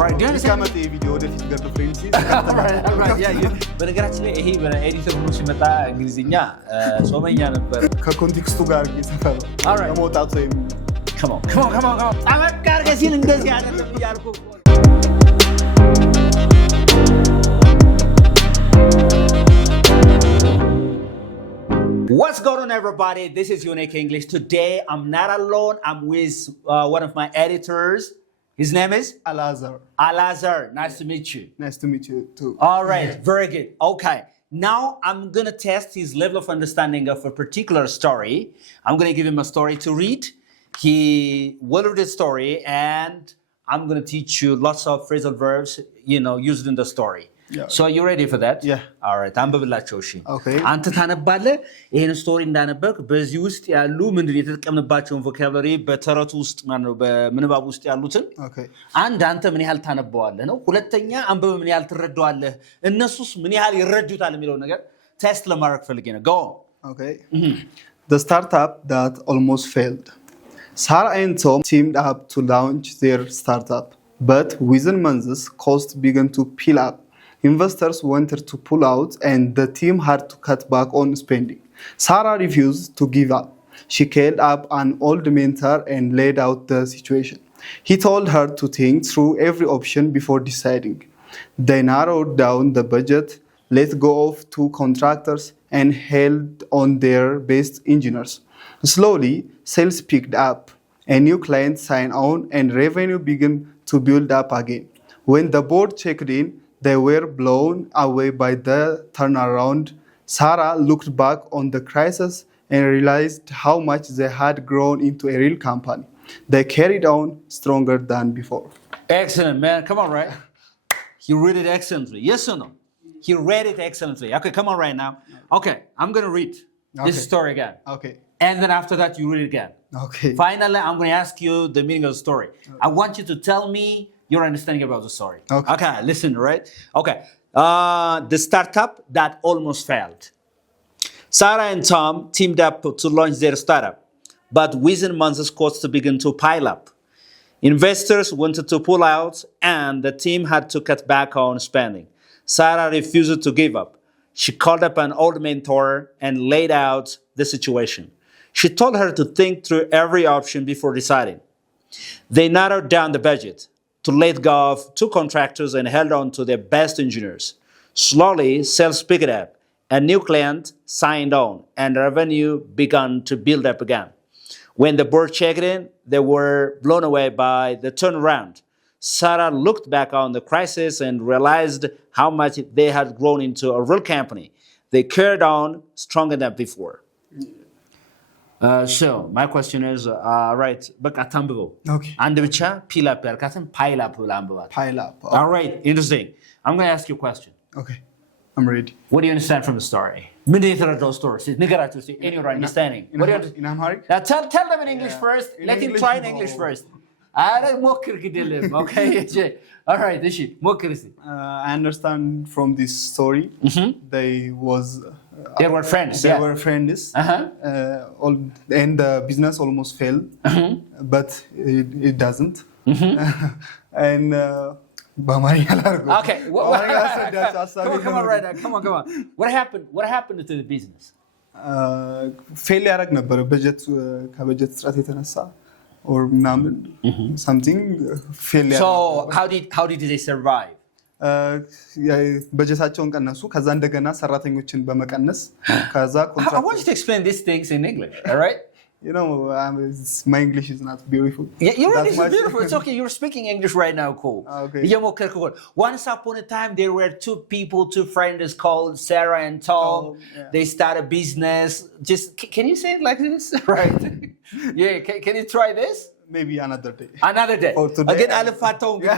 Right. Do you understand? ከመጣ የቪዲዮ ወደፊት girlfriend ሲል በነገራችን ላይ ይሄ በኤዲተር ሆኖ ሲመጣ እንግሊዝኛ ጾመኛ ነበር። ከኮንቴክስቱ ጋር እየሰፈረው ለመውጣት ወይም come on ጠበቅ አድርገህ ሲል እንደዚህ አይደለም እያልኩ What's going on, everybody? This is Unique English. Today, I'm not alone. I'm with one of my editors. His name is? Alazar. Alazar, nice to meet you. Nice to meet you too. All right, very good. Okay, now I'm going to test his level of understanding of a particular story. I'm going to give him a story to read. He will read the story, and I'm going to teach you lots of phrasal verbs, used in the story. Yeah. So are you ready for that? Yeah. All right. አንብብላቸው እሺ። Okay. አንተ ታነባለህ ይሄን ስቶሪ እንዳነበብክ በዚህ ውስጥ ያሉ ምንድን የተጠቀምንባቸውን ቮካብላሪ በተረቱ ውስጥ ማለት በምንባብ ውስጥ ያሉትን አንተ ምን ያህል ታነበዋለህ ነው። ሁለተኛ አንብበህ ምን ያህል ትረዳዋለህ፣ እነሱስ ምን ያህል ይረዱታል የሚለው ነገር ቴስት ለማድረግ ፈልጌ ነው። Go on. Okay. The startup that almost failed. Sarah and Tom teamed up to launch their startup, but within months costs began to pile up. Investors wanted to pull out and the team had to cut back on spending. Sarah refused to give up. She called up an old mentor and laid out the situation. He told her to think through every option before deciding. They narrowed down the budget, let go of 2 contractors, and held on their best engineers. Slowly, sales picked up. A new client signed on and revenue began to build up again. When the board checked in, they were blown away by the turnaround. Sarah looked back on the crisis and realized how much they had grown into a real company. They carried on stronger than before. Excellent, man. Come on, right? He read it excellently. Yes or no? He read it excellently. Okay, come on right now. Okay, I'm going to read this story again. Okay. And then after that, you read it again. Okay. Finally, I'm going to ask you the meaning of the story. I want you to tell me your understanding about the story. Okay, listen, right? Okay. The startup that almost failed. Sarah and Tom teamed up to launch their startup, but within months costs began to pile up. Investors wanted to pull out, and the team had to cut back on spending. Sarah refused to give up. She called up an old mentor and laid out the situation. She told her to think through every option before deciding. They narrowed down the budget, to let go of 2 contractors and held on to their best engineers. Slowly, sales picked up. A new client signed on, and revenue began to build up again. When the board checked in, they were blown away by the turnaround. Sarah looked back on the crisis and realized how much they had grown into a real company. They carried on stronger than before. So my question is, right, በቃ ታንብበው አንድ ብቻ ፒል አፕ ያልካትን ፓይል አፕ ብለህ አንብባት። Pile up. All right, interesting. I'm going to ask you a question. Okay. I'm ready. What do you understand from the story? ምን የተረዳው story? ንገራቸው እስኪ in your understanding. In Amharic? Now tell them in English first. Let him try in English first. አረ ሞክር ግድልም። Okay. All right, እሺ ሞክር እስኪ። I understand from this story they were friends. They were friends. And the business almost failed, but it doesn't. And Okay. Come on, right now. Come on. What happened to the business? ፌል ያደረግ ነበር ከበጀት እጥረት የተነሳ or ምናምን something fail ያደረግ። So how did they survive? በጀታቸውን ቀነሱ። ከዛ እንደገና ሰራተኞችን በመቀነስ ከዛ I want you to explain these things in English, all right? My English is not beautiful. Your English is beautiful. It's okay. You're speaking English right now. Cool. Okay. Once upon a time, there were 2 friends called Sarah and Tom. They started a business. Can you say it like this? Right? Yeah. Can you try this? Maybe another day. Again,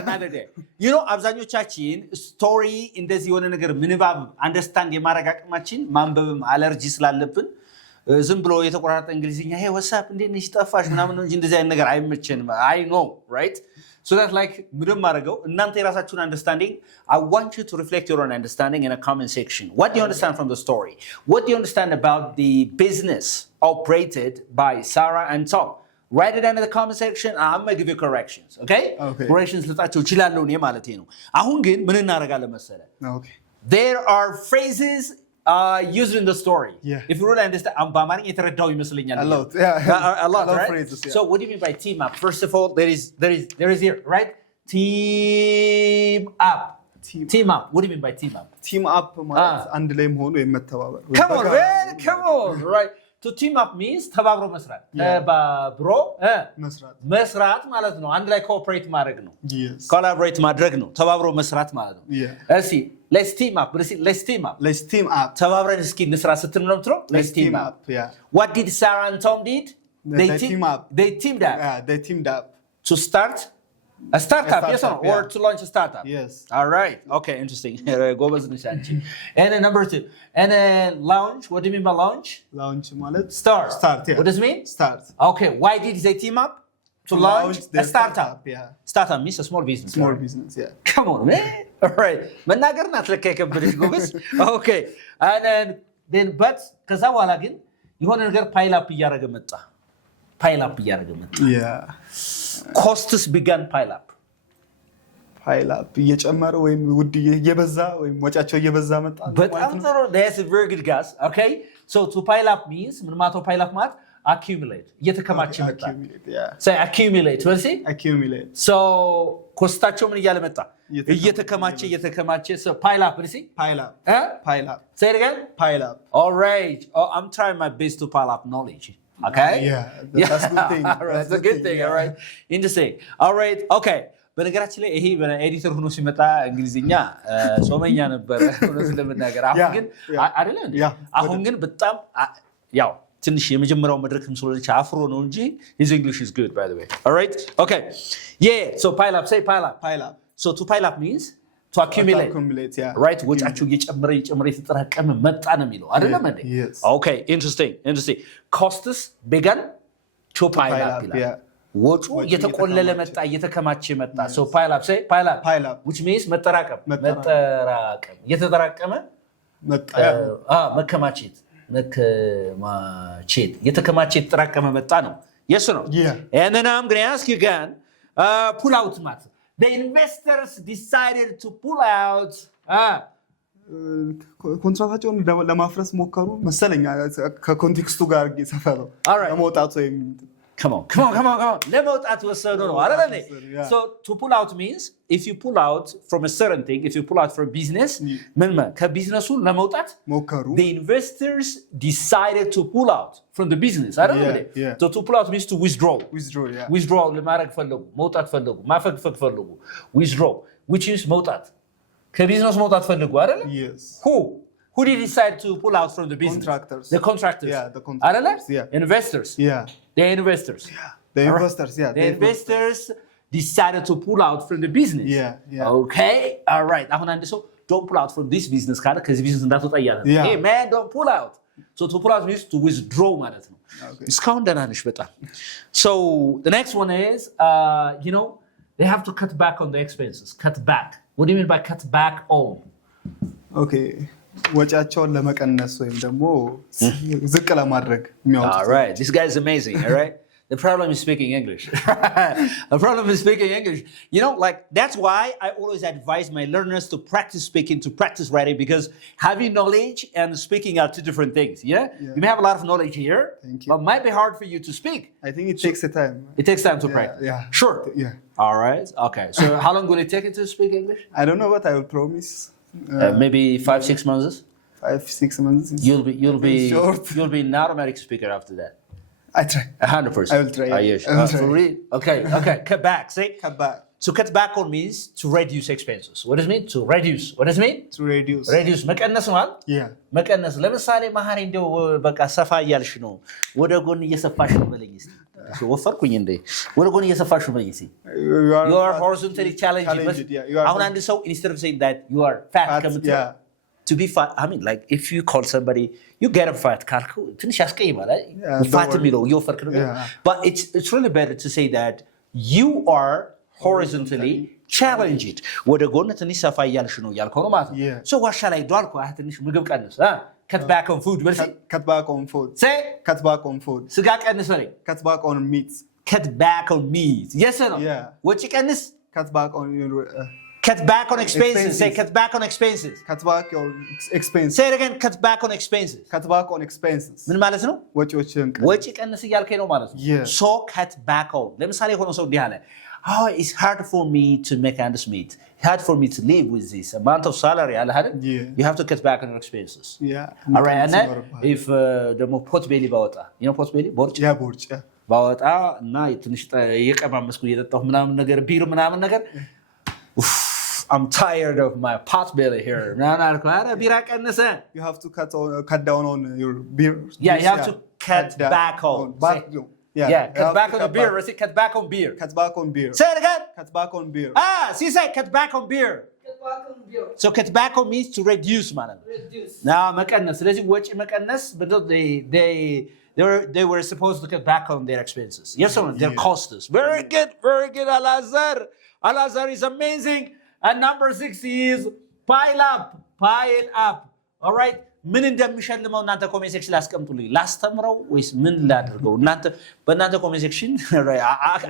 another day. አብዛኞቻችን ስቶሪ እንደዚህ የሆነ ነገር ምንባብ አንደርስታንድ የማድረግ አቅማችን ማንበብም አለርጂ ስላለብን ዝም ብሎ የተቆራረጠ እንግሊዝኛ hey what's up እንዴት ነሽ ጠፋሽ ምናምን ነው እንጂ እንደዚህ አይነት ነገር አይመቸንም። I know, right? So that's like ምንም ማድረገው እናንተ የራሳችሁን understanding. I want you to reflect your own understanding in a comment section. What do you understand from the story? What do you understand about the business operated by Sarah and Tom? write it down in the comment section. I'm going to give you corrections. Okay? Corrections ልጣቸው ይችላል ነው ማለት ነው። አሁን ግን ምን እናደርጋለን መሰለህ? Okay. There are phrases used in the story. If you really understand, በአማርኛ የተረዳው ይመስለኛል. A lot. Yeah. A lot, right? Phrases, yeah. So what do you mean by team up? First of all, there is here, right? Team up. Team up. What do you mean by team up? Team up ማለት አንድ ላይ መሆን ወይም መተባበር. Come on, man. Come on. Right. To team up means ተባብሮ መስራት. ተባብሮ መስራት ማለት ነው። አንድ ላይ ኮኦፐሬት ማድረግ ነው። ኮላቦሬት ማድረግ ነው። ተባብሮ መስራት ማለት ነው። እሺ let's team up. Let's team up. ተባብረን እስኪ እንስራ ስትል ነው የምትለው? Let's team up. What did Sarah and Tom did? They teamed up. They teamed up. Yeah, they teamed up to start a startup, yes or no? Or to launch a startup? Yes. All right. Okay, interesting. Go was Nishanchi. And then number 2. And then launch. What do you mean by launch? Launch ማለት Start. Yeah. What does it mean? Start. Okay. Why did they team up? To launch a startup. Yeah. Startup means a small business. Small business, yeah. Come on, man. All right. መናገር ናትለካ የከበደሽ ጎበዝ. Okay. And then but ከዛ በኋላ ግን የሆነ ነገር ፓይል አፕ እያደረገ መጣ. Yeah. Costs began pile up. እየጨመረ ወይም ውድ እየበዛ ወይም ወጫቸው እየበዛ መጣ። በጣም ጥሩ. That's a very good guess. Okay? So to pile up means ምን ማለት ነው? pile up ማለት accumulate. እየተከማቸ መጣ. Say accumulate. What is it? Accumulate. So ኮስታቸው ምን እያለ መጣ? እየተከማቸ. So pile up. What is it? Pile up. Pile up. Say it again? Pile up. All right. Oh, I'm trying my best to pile up knowledge. Okay? That's a good thing. That's a good thing. All right. Interesting. All right. Okay. በነገራችን ላይ ይሄ ኤዲተር ሆኖ ሲመጣ እንግሊዝኛ ሶመኛ ነበር ሆኖ ስለምናገር አሁን ግን በጣም ያው ትንሽ የመጀመሪያው መድረክም ስለሆነች አፍሮ ነው እንጂ his English is good by the way. All right? Okay. Yeah. So pile up. Say pile up. Pile up. So to pile up means to accumulate. Yeah. Right? ወጫቸው እየጨመረ የተጠራቀመ መጣ ነው የሚለው አይደለም እንዴ? Okay. Interesting. Costs began to pile up. Yeah. ወጩ እየተቆለለ መጣ እየተከማቸ መጣ. So pile up. Say pile up. Which means መጠራቀም እየተጠራቀመ መከማቸት እየተከማቸ የተጠራቀመ መጣ ነው. Yes or no? Yeah. And then I'm going to ask you again, pull out ማለት the investors decided to pull out ኮንትራታቸውን ለማፍረስ ሞከሩ መሰለኝ ከኮንቴክስቱ ጋር ሰፈረው ለመውጣት ወይም Come on. ለመውጣት ወሰኑ ነው አይደል? So to pull out means if you pull out from a certain thing, if you pull out from business, ምን ከቢዝነሱ ለመውጣት ሞከሩ. The investors decided to pull out from the business. I don't know. So to pull out means to withdraw. Withdraw ለማድረግ ፈለጉ፣ መውጣት ፈለጉ፣ ማፈግፈግ ፈለጉ. Withdraw, which is መውጣት. ከቢዝነሱ መውጣት ፈለጉ አይደል? Yes. Who did decide to pull out from the business? The contractors. Yeah, the contractors. Yeah. Investors. Yeah. The investors. Yeah. The investors, yeah. The investors decided to pull out from the business. Yeah. Okay. All right. አሁን አንድ ሰው don't pull out from this business ካለ ከዚህ ቢዝነስ እንዳትወጣ እያለ ነው. Hey man, don't pull out. So to pull out means to withdraw ማለት ነው. እስካሁን ደህና ነሽ በጣም. So the next one is they have to cut back on the expenses. Cut back. What do you mean by cut back on? Okay. ወጫቸውን ለመቀነስ ወይም ደግሞ ዝቅ ለማድረግ የሚያወጡት. All right. This guy is amazing, all right? The problem is speaking English. That's why I always advise my learners to practice speaking, to practice writing, because having knowledge and speaking are two different things. Yeah? You may have a lot of knowledge here, but it might be hard for you to speak. I think it takes time. It takes time to practice. Yeah. Sure. Yeah. All right. Okay. So how long will it take you to speak English? I don't know, but I will promise. Maybe 5-6 months. 5-6 months. You'll be an automatic speaker after that. I try. 100%. I will try. Are you sure? For real? Okay. Cut back. Say. Cut back. So cut back on means to reduce expenses. What does it mean? To reduce. What does it mean? To reduce. Reduce. መቀነስ ማለት? Yeah. መቀነስ ለምሳሌ መሐሪ እንደው በቃ ሰፋ እያልሽ ነው ወደ ጎን እየሰፋሽ ነው በለኝ እስቲ. ወፈርኩኝ እንዴ ወደ ጎን እየሰፋሽ ነው በለኝ እስቲ. You are horizontally challenged. አሁን አንድ ሰው instead of saying that you are fat to be fat, I mean, like if you call somebody, you get a fat ካልኩ ትንሽ ያስቀይማል fat የሚለው እየወፈርክ ነው. But it's really better to say that you are horizontally challenged. ወደ ጎን ትንሽ ሰፋ እያልሽ ነው ያልከው ነው ማለት ነው. So ዋሻ ላይ ዷልኩ ትንሽ ምግብ ቀንስ. Cut back on food. Cut back on food. Say. Cut back on food. ስጋ ቀንስ በለኝ. Cut back on meat. cut back on me yes or no Yeah. ወጪ ቀንስ cut back on your cut back on expenses say Expenses. cut back on expenses cut back your expenses. say it again cut back on expenses cut back on expenses. ምን ማለት ነው ወጪዎችን ወጪ ቀንስ እያልከኝ ነው ማለት ነው Yeah. so cut back on ለምሳሌ ሆኖ ሰው እንዲህ አለ oh it's hard for me to make ends meet hard for me to live with this amount of salary አለ አይደል Yeah. you have to cut back on your expenses Yeah. all right and then if ደግሞ pot belly ባወጣ you know pot belly ቦርጭ ያ ቦርጭ ባወጣ እና ትንሽ እየቀማመስኩ እየጠጣሁ ምናምን ነገር ቢሩ ምናምን ነገር I'm tired of my pot belly here ምናምን አልኩ ኧረ ቢራ ቀነሰ you have to cut down on your beer. yeah you have to cut back on yeah cut back on the beer or say cut back on beer cut back on beer. say it again cut back on beer. see say cut back on beer so cut back on means to reduce ማለት ነው ና መቀነስ ስለዚህ ወጪ መቀነስ because they were supposed to cut back on their expenses yes or no their costs very good Alazar is amazing and number 6 is pile up all right ምን እንደሚሸልመው እናንተ ኮሜንት ሴክሽን ላይ አስቀምጡልኝ ላስተምረው ወይስ ምን ላድርገው እናንተ በእናንተ ኮሜንት ሴክሽን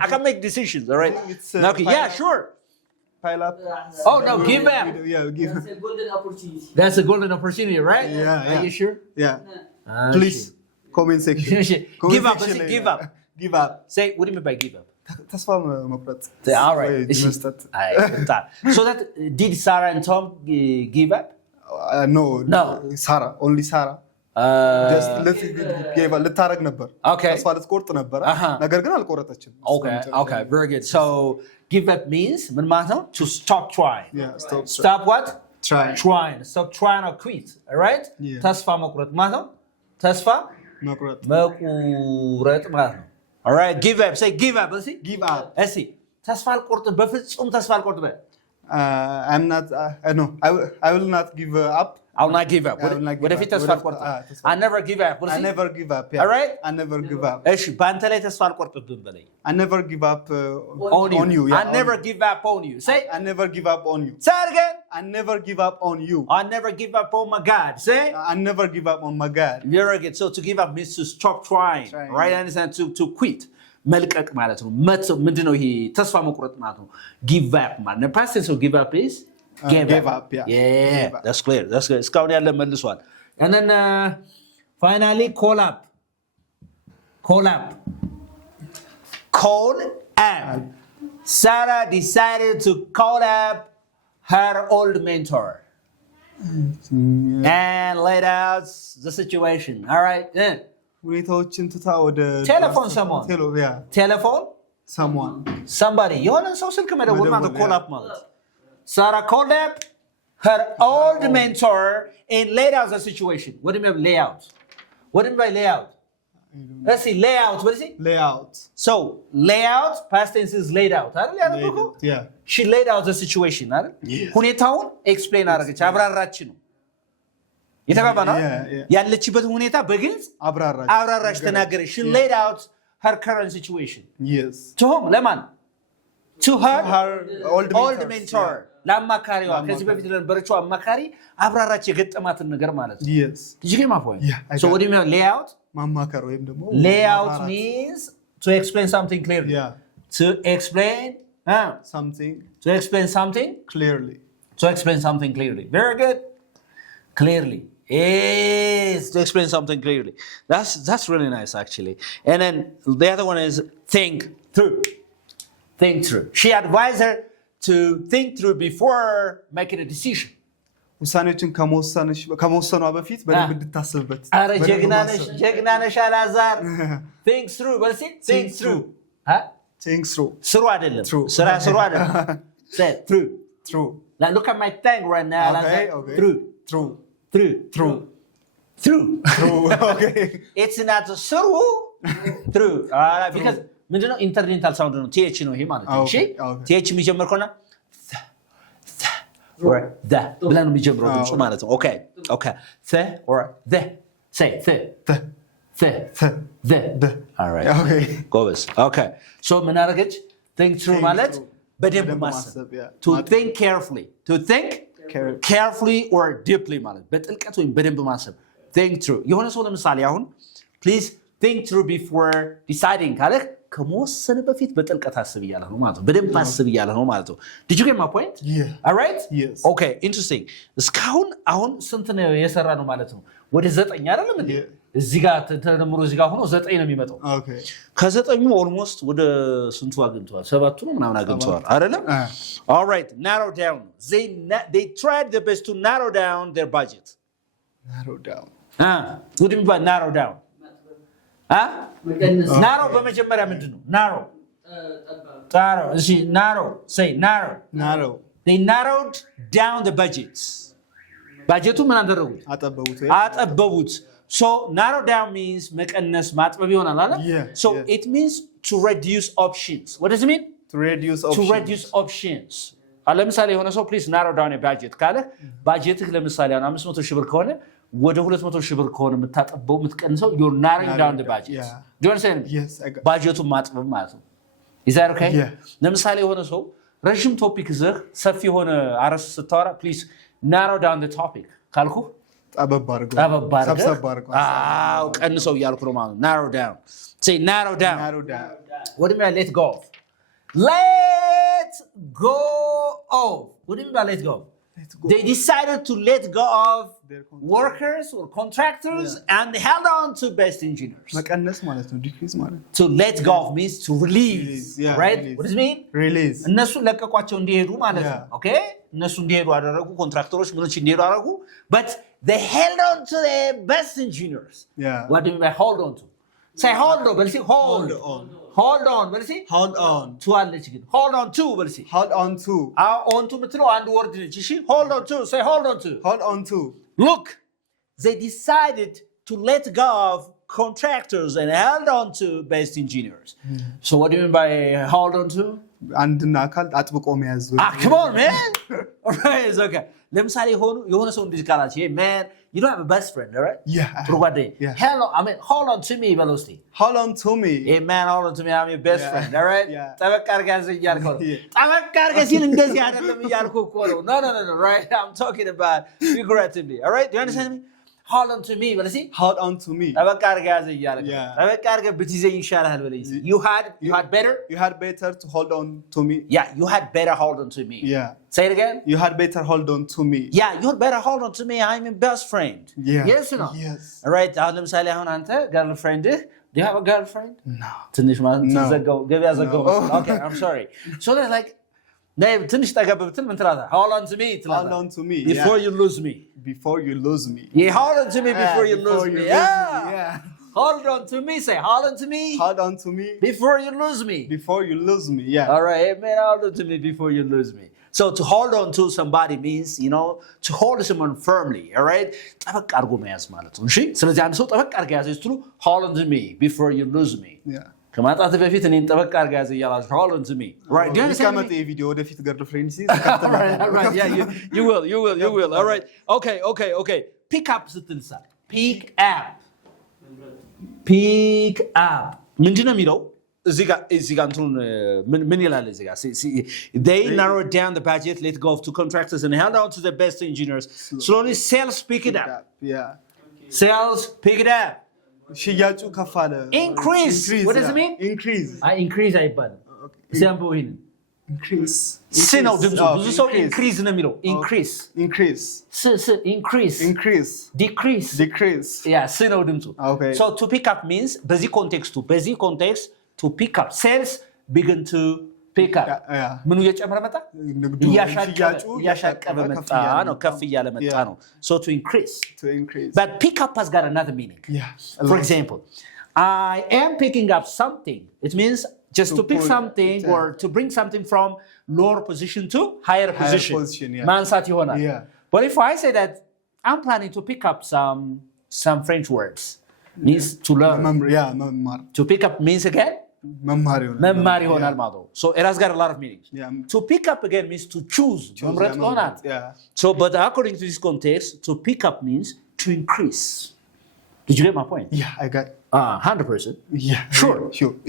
I can make decisions all right okay yeah sure pile up. oh no give up Yeah, give. That's a golden opportunity. that's a golden opportunity right Yeah. are you sure Yeah. Please comment section. give up let's say give up give up. say what do you mean by give up ተስፋ መቁረጥ all right መስጠት so that did Sarah and Tom give up no Sarah only Sarah just ልታረግ ነበር ተስፋ ልትቆርጥ ነበር ነገር ግን አልቆረጠችም okay very good so give up means ምን ማለት ነው to stop trying stop what trying stop trying or quit all right ተስፋ መቁረጥ ማለት ነው ተስፋ መቁረጥ ማለት ነው all right give up say give up let's see give up let's see ተስፋ አልቆርጥም በፍጹም ተስፋ አልቆርጥም I'm not no I will not give up I will not give up ወደፊት ተስፋ አልቆርጥም I never give up I never give up all right I never give up እሺ በአንተ ላይ ተስፋ አልቆርጥም በለኝ I never give up on you I never give up on you say I never give up on you say it again I never give up on you I never give up on my God say I never give up on my God very good so to give up means to stop trying right understand to quit መልቀቅ ማለት ነው ምንድነው ይሄ ተስፋ መቁረጥ ማለት ነው give up ማለት ነው past tense of give up is give up yeah that's clear that's good እስካሁን ያለ መልሷል and then finally call up Sarah decided to call up her old mentor and laid out the situation all right ሁኔታዎችን ትታ ወደ ቴሌፎን somebody የሆነ ሰው ስልክ መደወል ማለት call up ማለት Sarah called up her old mentor and laid out the situation what do you mean layout what do you mean by layout let's see layout what is it layout so layout past tense is laid out አይደል ያነበኩ yeah she laid out the situation አይደል ሁኔታውን explain አደረገች አብራራች ነው የተባባ ነው ያለችበት ሁኔታ በግልጽ አብራራች ተናገረች she laid out her current situation yes to whom ለማን to her old mentor ለአማካሪዋ ከዚህ በፊት ለነበረችው አማካሪ አብራራች የገጠማትን ነገር ማለት ነው yes did you get my point so what do you mean layout ማማከር ወይም ደግሞ layout means to explain something clearly yeah to explain something clearly very good clearly is to explain something clearly that's really nice actually and then the other one is think through she advised her to think through before making a decision ውሳኔዎችን ከመወሰኗ በፊት በደንብ እንድታስብበት አረ ጀግና ነሽ አላዛር think through but see think through ስሩ አይደለም ስሩ አይደለም say through like look at my tongue right now okay through okay it's not through because ምንድነው ኢንተርዴንታል ሳውንድ ነው ቲኤች ነው ይሄ ማለት ነው እሺ ቲኤች የሚጀምር ከሆነ or the ብለን የሚጀምረው ድምፁ ማለት ነው ኦኬ the or the say the all right okay ጎበዝ okay so ምን አደረገች think through ማለት በደንብ ማሰብ to think carefully or deeply ማለት በጥልቀት ወይም በደንብ ማሰብ think through የሆነ ሰው ለምሳሌ አሁን please think through before deciding ካለህ ከመወሰን በፊት በጥልቀት አስብ እያለህ ነው ማለት ነው። በደንብ አስብ እያለህ ነው ማለት ነው። Did you get my point? Yeah. All right? Yes. Okay, interesting. እስካሁን አሁን ስንት ነው የሰራ ነው ማለት ነው? ወደ 9 አይደለም እንዴ? እዚህ ጋር ተደምሮ እዚህ ጋር ሆኖ 9 ነው የሚመጣው። Okay. ከ9ኙ ኦልሞስት ወደ ስንቱ አግኝተዋል? 7ቱ ነው ምናምን አግኝተዋል አይደለም? All right, narrow down. They tried their best to narrow down their budget. Narrow down. What do you mean by narrow down? ናሮ በመጀመሪያ ምንድን ነው? ናሮ እሺ፣ ናሮ say narrow. They narrowed down the budgets. ባጀቱ ምን አደረጉት? አጠበቡት። So narrow down means መቀነስ ማጥበብ ይሆናል አይደል? So it means to reduce options. What does it mean? To reduce options. ለምሳሌ የሆነ ሰው please narrow down your budget ካለ ባጀትህ ለምሳሌ 500 ሺህ ብር ከሆነ ወደ 200 ሺህ ብር ከሆነ የምታጠበው የምትቀንሰው you're narrowing down the budget. Do you understand? Yes, I got. ባጀቱን ማጥበብ ማለት ነው። Is that okay? ለምሳሌ የሆነ ሰው ረጅም ቶፒክ ይዘህ ሰፊ የሆነ አርዕስት ስታወራ please narrow down the topic ካልኩ ጠበብ አድርገው ቀንሰው እያልኩ ነው ማለት ነው። narrow down. Say narrow down. What do you mean let go of? Let go of. What do you mean by let go? They decided to let go of workers or contractors and held on to best engineers. መቀነስ ማለት ነው። decrease ማለት ነው። To let go of means to release, right? Release. What does it mean? Release. እነሱን ለቀቋቸው እንዲሄዱ ማለት ነው። Okay? እነሱ እንዲሄዱ አደረጉ። ኮንትራክተሮች ምኖች እንዲሄዱ አደረጉ. But they held on to the best engineers. What do you mean by hold on to? Say hold on, but see hold on. Hold on, but see hold on. To አለች ግን hold on to but see hold on to. on to ምትለው አንድ ወርድ ነች። እሺ hold on to. Say hold on to. Hold on to. Look, they decided to let go of contractors and held on to best engineers. So what do you mean by hold on to? አንድና አካል አጥብቆ መያዝ። Come on, man. All right, it's okay. ለምሳሌ የሆነ ሰው እንደዚህ ካላችሁ hey man, you don't have a best friend, all right? ጥሩ ጓደኛ hello, I mean hold on to me በለው እስቲ hold on to me. Hey man, hold on to me, I'm your best friend, all right? ጠበቅ አድርገህ ያዘኝ እያልኩ ነው። ጠበቅ አድርገህ ሲል እንደዚህ አይደለም እያልኩ እኮ ነው። No, right? I'm talking about figuratively, all right? Do you understand me? Hold on to me በለው እስቲ hold on to me. ጠበቅ አድርገህ ያዘኝ እያልኩ ነው። ጠበቅ አድርገህ ብትይዘኝ ይሻልሃል በለኝ እስቲ you had better to hold on to me. Yeah, you had better hold on to me. Yeah. Say it again. You had better hold on to me. Yeah, you had better hold on to me. I'm your best friend. Yes or no? Yes. All right. አሁን ለምሳሌ አሁን አንተ girlfriend do you have a girlfriend? No. ትንሽ ማለት ተዘጋው ገበያ ዘጋው። Okay, I'm sorry. So they're like ትንሽ ጠገብ ብትል ምን ትላለህ? Hold on to me ትላለህ. Hold on to me. Before you lose me. Before you lose me. Yeah, hold on to me before you lose me. Yeah. Hold on to me. Say hold on to me. Hold on to me. Before you lose me. Before you lose me. Yeah. All right, hey, man, hold on to me before you lose me. So to hold on to somebody means, to hold someone firmly, all right? ጠበቅ አድርጎ መያዝ ማለት ነው። እሺ? ስለዚህ አንድ ሰው ጠበቅ አድርገህ ያዘኝ ስትሉ hold on to me before you lose me. Yeah. ከማጣት በፊት እኔን ጠበቅ አድርገህ ያዘኝ እያላችሁ hold on to me. Right? Do you understand me? ቪዲዮ ወደፊት girlfriend ሲዝ Right. Yeah, you will. All right. Okay. Pick up ስትልሳ. Pick up. ምንድን ነው የሚለው? እዚህ ጋር እንትኑን ምን ይላል እዚህ ጋር? They narrowed down the budget, let go of two contractors and held on to the best engineers. Slowly sales pick it up. Yeah. Sales pick it up. ሽያጩ ከፍ አለ። Increase. What does it mean? Increase አይባልም። ሲያምበው ይሄንን increase ነው ድምፁ። ብዙ ሰው increase ነው የሚለው። Increase decrease ስ ነው ድምፁ። So to pick up means በዚህ ኮንቴክስት to pick up sales begin to pick up ምኑ እየጨመረ መጣ? እያሻቀበ መጣ ነው። ከፍ እያለ መጣ ነው። So to increase. But pick up has got another meaning. For example, I am picking up something. It means just to pick something or to bring something from lower position to higher position. ማንሳት ይሆናል. But if I say that I'm planning to pick up some French words, means to learn. To pick up means again መማር ይሆናል ማለት ነው. So it has got a lot of meanings. To pick up again means to choose. መምረጥ ይሆናል. So but according to this context, to pick up means to increase. Did you get my point? Yeah, I got 100%. Yeah, sure.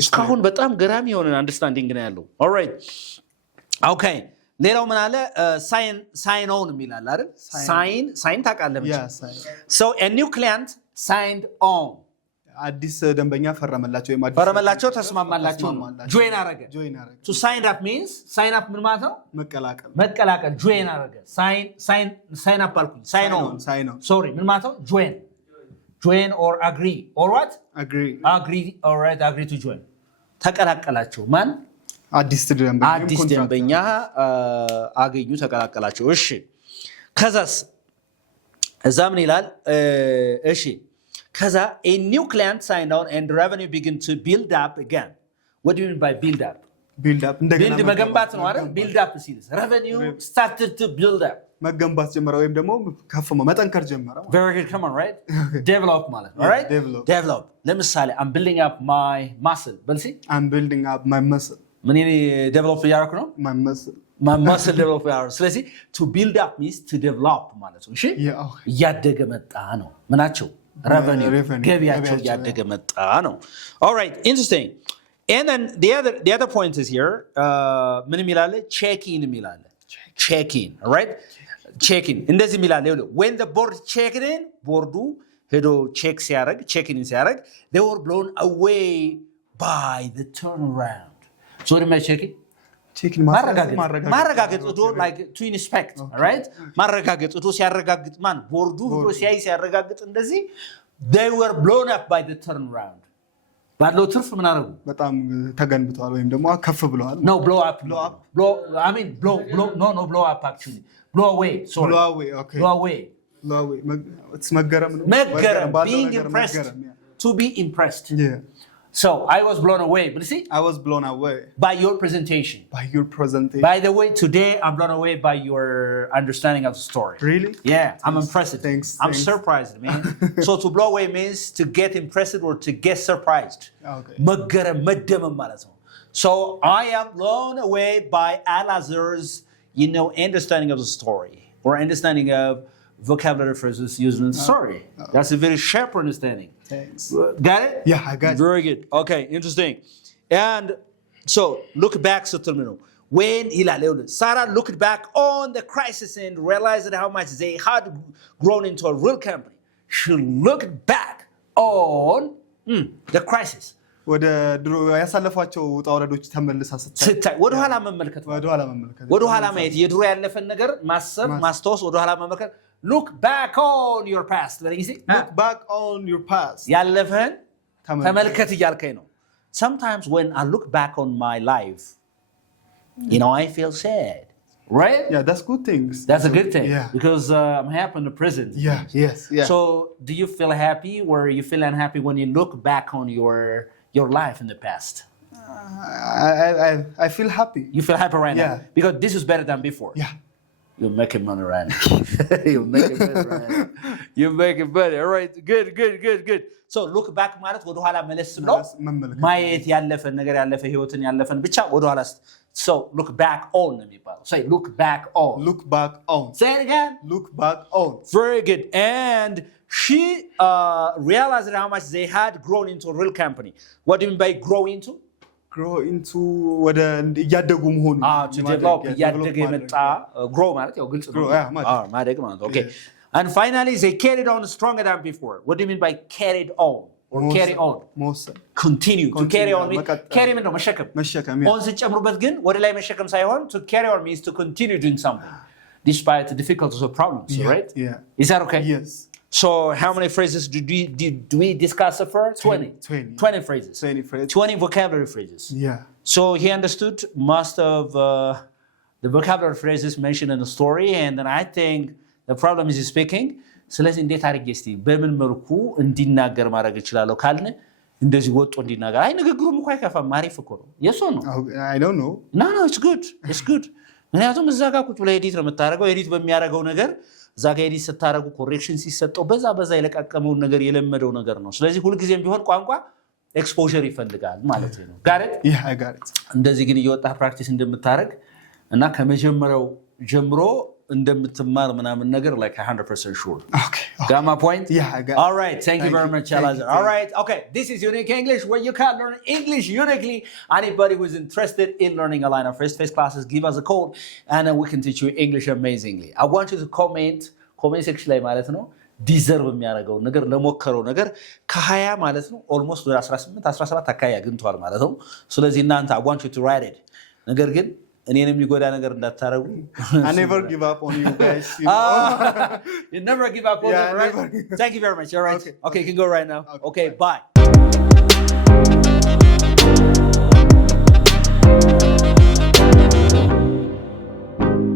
እስካሁን በጣም ገራሚ የሆነ አንደርስታንዲንግ ነው ያለው. All right. Okay. ሌላው ምን አለ? sign on የሚላል አይደል? sign ታውቃለህ? Yeah, sign. So a new client signed on. አዲስ ደንበኛ ፈረመላቸው ወይ ማለት ፈረመላቸው ተስማማላቸው ጆይን አረገ to sign up means sign up ምን ማለት ነው መቀላቀል ጆይን አረገ sign up አልኩኝ sign on sorry ምን ማለት ነው join or agree or what agree all right agree to join ተቀላቀላቸው ማን አዲስ ደንበኛ አገኙ ተቀላቀላቸው እሺ ከዛስ እዛ ምን ይላል እሺ ከዛ a new client signed on and revenue begin to build up again what do you mean by build up እንደገና መገንባት ነው አይደል build up ሲልስ revenue started to build up መገንባት ጀመረ ወይም ደግሞ ከፍ መጠንከር ጀመረ very good come on right develop ማለት all right develop ለምሳሌ I'm building up my muscle በልሲ I'm building up my muscle ምን develop ያደረኩ ነው my muscle develop ያደረኩ ስለዚህ to build up means to develop ማለት ነው እሺ ያደገ መጣ ነው ምናቸው revenue ገቢያቸው ያደገ መጣ ነው all right interesting and then the other point is here ምን ይላል check in ይላል check in all right check in እንደዚህ ይላል when the board checked in ቦርዱ ሄዶ check in ሲያደርግ they were blown away by the turnaround so what am I checking ማረጋገጥ like to inspect all right ማረጋገጥ ሲያረጋግጥ ማን ቦርዱ ሄዶ ሲያረጋግጥ እንደዚህ they were blown up by the turnaround ባለው ትርፍ ምን አረጉ በጣም ተገንብተዋል ወይም ደግሞ ከፍ ብለዋል no blow up I mean blow no blow up actually blow away sorry blow away it's መገረም being impressed to be impressed so I was blown away but see I was blown away by your presentation by the way today I'm blown away by your understanding of the story really yeah I'm impressed I'm surprised man so to blow away means to get impressed or to get surprised መገረም መደመም ማለት ነው so I am blown away by Al-Azhar's understanding of the story or understanding of vocabulary phrases used in the story. That's a very sharp understanding. Thanks. Got it? Yeah, I got it. Very good. Okay, interesting. And so, look back, Saturmino. When Sarah looked back on the crisis and realized how much they had grown into a real company, she looked back on the crisis. ወደ ድሮ ያሳለፏቸው ጣውረዶች ተመልሳ ስታይ ወደ ኋላ መመልከት ወደ ኋላ ማየት የድሮ ያለፈን ነገር ማሰብ ማስተዋወስ ወደ ኋላ መመልከት look back on your past look back on your past ያለፈን ተመልከት እያልከኝ ነው sometimes when I look back on my life I feel sad right yeah that's good things that's a good thing because I'm happy in the present yes so do you feel happy or you feel unhappy when you look back on your life in the past I feel happy you feel happy right now because this is better than before you're making money right now you're making money right now you're making money all right good so look back ማለት ወደ ኋላ መለስ ብሎ ማየት ያለፈን ነገር ያለፈ ህይወትን ያለፈን ብቻ ወደ ኋላ so look back on የሚባለው say look back on say it again look back on very good and she realized how much they had grown into a real company what do you mean by grow into ወደ ያደጉ መሆኑ to develop ያደገ የመጣ grow ማለት ያው ግልጽ ነው ማደግ ማለት okay and finally they carried on stronger than before what do you mean by carried on or carry on continue to carry on carry ምን ነው መሸከም on ሲጨምሩበት ግን ወደ ላይ መሸከም ሳይሆን to carry on means to continue doing something despite the difficulties or problems right is that okay yes so how many phrases do we discuss so far 20 phrases 20 vocabulary phrases so he understood most of the vocabulary phrases mentioned in the story and then I think the problem is speaking ስለዚህ እንዴት አድርጌ እስቲ በምን መልኩ እንዲናገር ማድረግ እችላለሁ ካልን እንደዚህ ወጥቶ እንዲናገር አይ ንግግሩም እኮ አይከፋም አሪፍ እኮ ነው የሶ ነው I don't know no it's good ምክንያቱም እዛ ጋር ቁጭ ብለህ ኤዲት ነው የምታደርገው ኤዲት በሚያደርገው ነገር እዛ ጋር ኤዲት ስታደርጉ ኮሬክሽን ሲሰጠው በዛ የለቃቀመውን ነገር የለመደው ነገር ነው ስለዚህ ሁሉ ጊዜም ቢሆን ቋንቋ ኤክስፖዠር ይፈልጋል ማለት ነው got it yeah I got it እንደዚህ ግን እየወጣህ ፕራክቲስ እንደምታደርግ እና ከመጀመሪያው ጀምሮ እንደምትማር ምናምን ነገር like 100% sure okay got my point yeah I got all right thank you very much Al-Azhar all right okay this is Unique English where you can learn English uniquely anybody who's interested in learning a line of face-to-face classes give us a call and we can teach you English amazingly I want you to comment section ላይ ማለት ነው ዲዘርቭ የሚያደርገው ነገር ለሞከረው ነገር ከ20 ማለት ነው ኦልሞስት ወደ 18 17 አካባቢ አግኝቷል ማለት ነው። ስለዚህ እናንተ I want you to write it ነገር ግን እኔን የሚጎዳ ነገር እንዳታረጉ። I never give up on you guys. You never give up on them, right? Thank you very much. All right. Okay, you can go right now. Okay, bye.